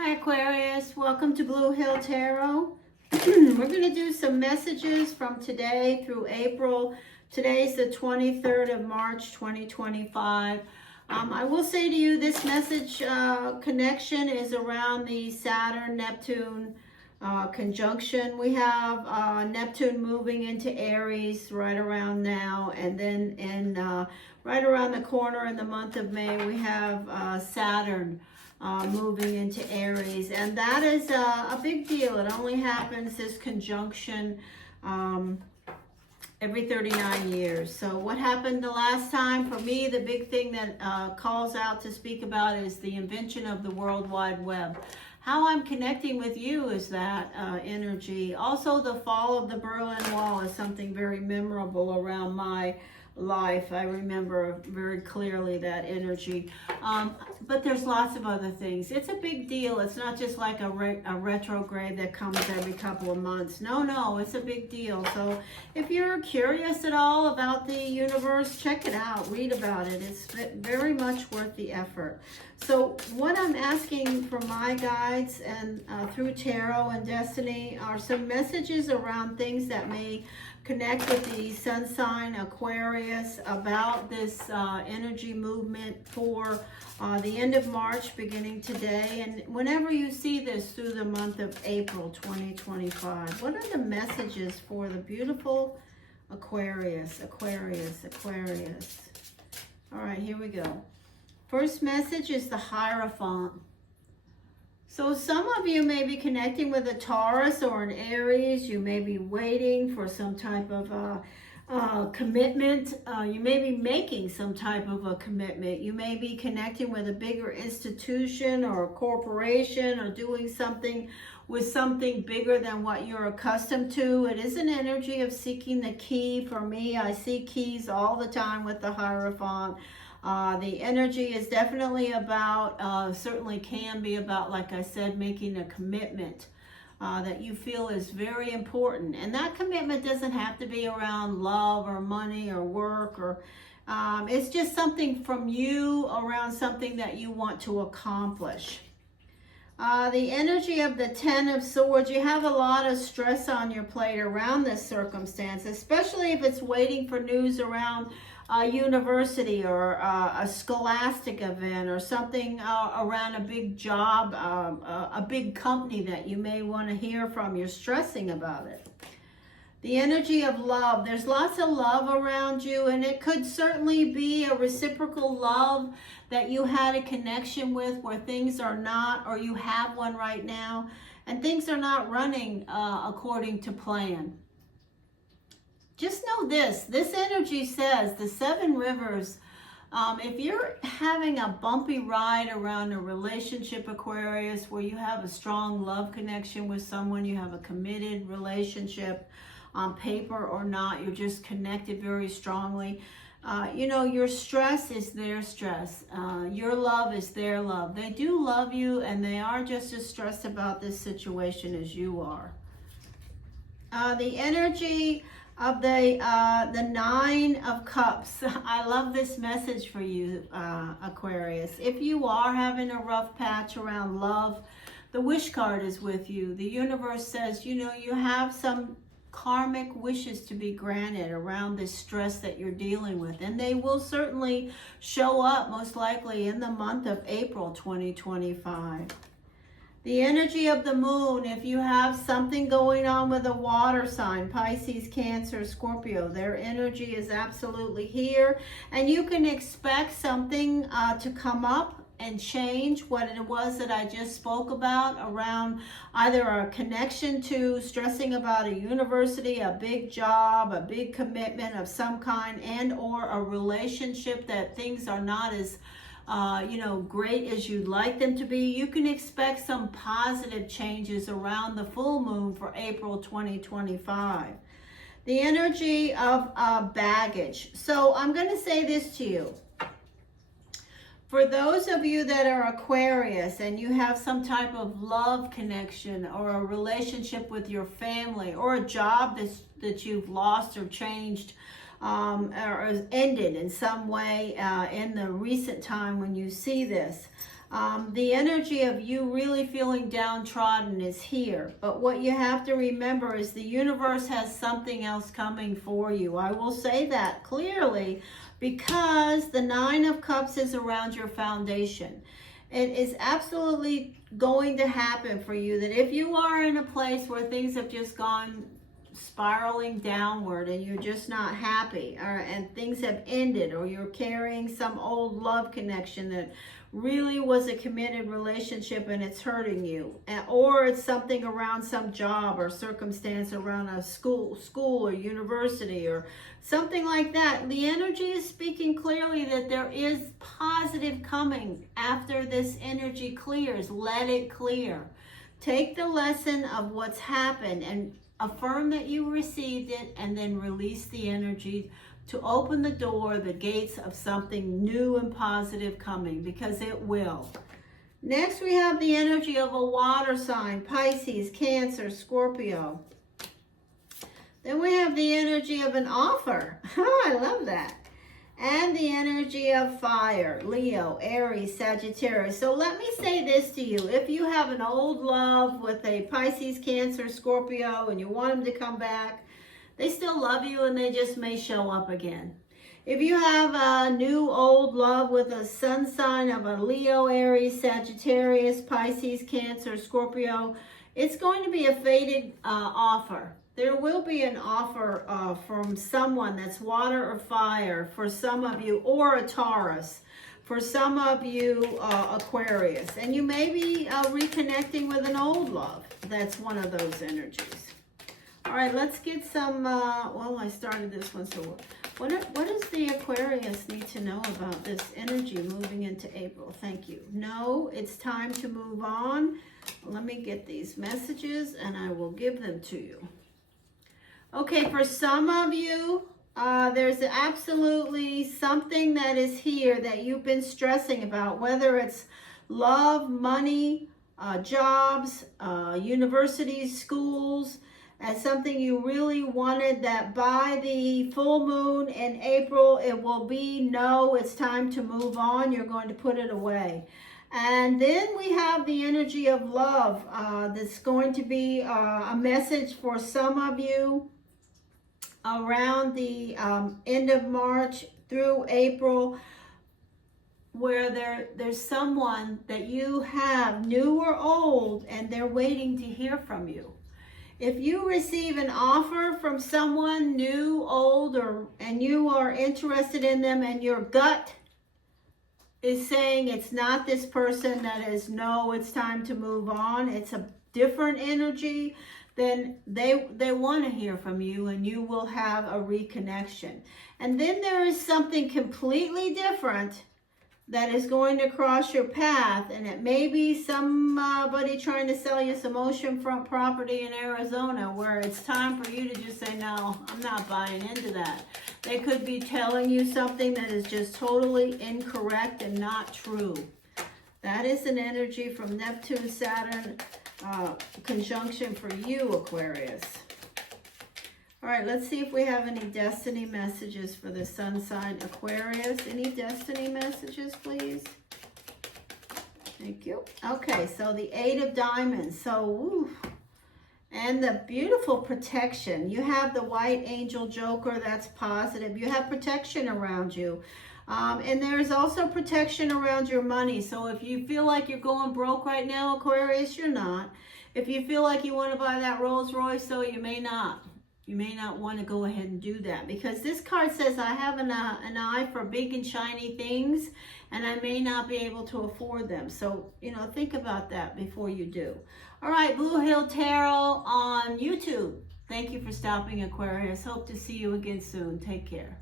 Hi Aquarius, welcome to Blue Hill Tarot. We're going to do some messages from today through April. Today's the 23rd of March 2025. I will say to you this message connection is around the Saturn-Neptune conjunction. We have Neptune moving into Aries right around now, and then right around the corner in the month of May we have Saturn moving into Aries, and that is a big deal. It only happens, this conjunction, every 39 years. So what happened the last time? For me, the big thing that calls out to speak about is the invention of the World Wide Web. How I'm connecting with you is that energy. Also, the fall of the Berlin Wall is something very memorable around my life. I remember very clearly that energy. But there's lots of other things. It's a big deal. It's not just like a retrograde that comes every couple of months. No, it's a big deal. So if you're curious at all about the universe, check it out. Read about it. It's very much worth the effort. So what I'm asking for my guides and through Tarot and Destiny are some messages around things that may connect with the sun sign Aquarius about this energy movement for the end of March beginning today, and whenever you see this through the month of April 2025. What are the messages for the beautiful Aquarius? All right, here we go. First message is the Hierophant. So some of you may be connecting with a Taurus or an Aries. You may be waiting for some type of commitment. You may be making some type of a commitment. You may be connecting with a bigger institution or a corporation, or doing something with something bigger than what you're accustomed to. It is an energy of seeking the key. For me, I see keys all the time with the Hierophant. The energy is definitely about, certainly can be about, like I said, making a commitment that you feel is very important. And that commitment doesn't have to be around love or money or work, or it's just something from you around something that you want to accomplish. The energy of the Ten of Swords, you have a lot of stress on your plate around this circumstance, especially if it's waiting for news around a university or a scholastic event, or something around a big job, a big company that you may want to hear from. You're stressing about it. The energy of love, there's lots of love around you, and it could certainly be a reciprocal love that you had a connection with where things are not, or you have one right now, and things are not running according to plan. Just know this energy says, the Seven Rivers, if you're having a bumpy ride around a relationship, Aquarius, where you have a strong love connection with someone, you have a committed relationship, on paper or not, you're just connected very strongly. Your stress is their stress. Your love is their love. They do love you, and they are just as stressed about this situation as you are. The energy of the Nine of Cups. I love this message for you, Aquarius. If you are having a rough patch around love, the wish card is with you. The universe says, you have some karmic wishes to be granted around this stress that you're dealing with, and they will certainly show up most likely in the month of April 2025. The energy of the Moon, if you have something going on with a water sign, Pisces, Cancer, Scorpio, their energy is absolutely here, and you can expect something to come up and change what it was that I just spoke about around either a connection to stressing about a university, a big job, a big commitment of some kind, and or a relationship that things are not as great as you'd like them to be. You can expect some positive changes around the full moon for April 2025. The energy of baggage. So I'm going to say this to you. For those of you that are Aquarius and you have some type of love connection or a relationship with your family, or a job that you've lost or changed or ended in some way in the recent time when you see this, The energy of you really feeling downtrodden is here. But what you have to remember is the universe has something else coming for you. I will say that clearly because the Nine of Cups is around your foundation. It is absolutely going to happen for you that if you are in a place where things have just gone spiraling downward and you're just not happy, and things have ended, or you're carrying some old love connection that really was a committed relationship and it's hurting you, or it's something around some job or circumstance around a school or university or something like that, the energy is speaking clearly that there is positive coming after this energy clears. Let it clear. Take the lesson of what's happened and affirm that you received it, and then release the energy to open the door, the gates of something new and positive coming, because it will. Next, we have the energy of a water sign, Pisces, Cancer, Scorpio. Then we have the energy of an offer. I love that. And the energy of fire, Leo, Aries, Sagittarius. So let me say this to you. If you have an old love with a Pisces, Cancer, Scorpio, and you want them to come back, they still love you and they just may show up again. If you have a new old love with a sun sign of a Leo, Aries, Sagittarius, Pisces, Cancer, Scorpio, it's going to be a fated offer. There will be an offer from someone that's water or fire for some of you, or a Taurus. For some of you, Aquarius. And you may be reconnecting with an old love. That's one of those energies. All right, let's get some, well, I started this one, so what does the Aquarius need to know about this energy moving into April? Thank you. No, it's time to move on. Let me get these messages and I will give them to you. Okay, for some of you, there's absolutely something that is here that you've been stressing about, whether it's love, money, jobs, universities, schools, as something you really wanted, that by the full moon in April, it will be no, it's time to move on. You're going to put it away. And then we have the energy of love. That's going to be a message for some of you around the end of March through April, where there's someone that you have, new or old, and they're waiting to hear from you. If you receive an offer from someone new, old, and you are interested in them, and your gut is saying it's not this person, that is no, it's time to move on, it's a different energy, then they want to hear from you and you will have a reconnection. And then there is something completely different that is going to cross your path, and it may be somebody trying to sell you some oceanfront property in Arizona, where it's time for you to just say, no, I'm not buying into that. They could be telling you something that is just totally incorrect and not true. That is an energy from Neptune-Saturn conjunction for you, Aquarius. All right, let's see if we have any destiny messages for the sun sign Aquarius. Any destiny messages, please? Thank you. Okay, so the 8 of diamonds. So, woo. And the beautiful protection. You have the white angel joker. That's positive. You have protection around you. And there's also protection around your money. So if you feel like you're going broke right now, Aquarius, you're not. If you feel like you want to buy that Rolls Royce, though, you may not. You may not want to go ahead and do that, because this card says I have an eye for big and shiny things, and I may not be able to afford them. So, think about that before you do. All right, Blue Hill Tarot on YouTube. Thank you for stopping, Aquarius. Hope to see you again soon. Take care.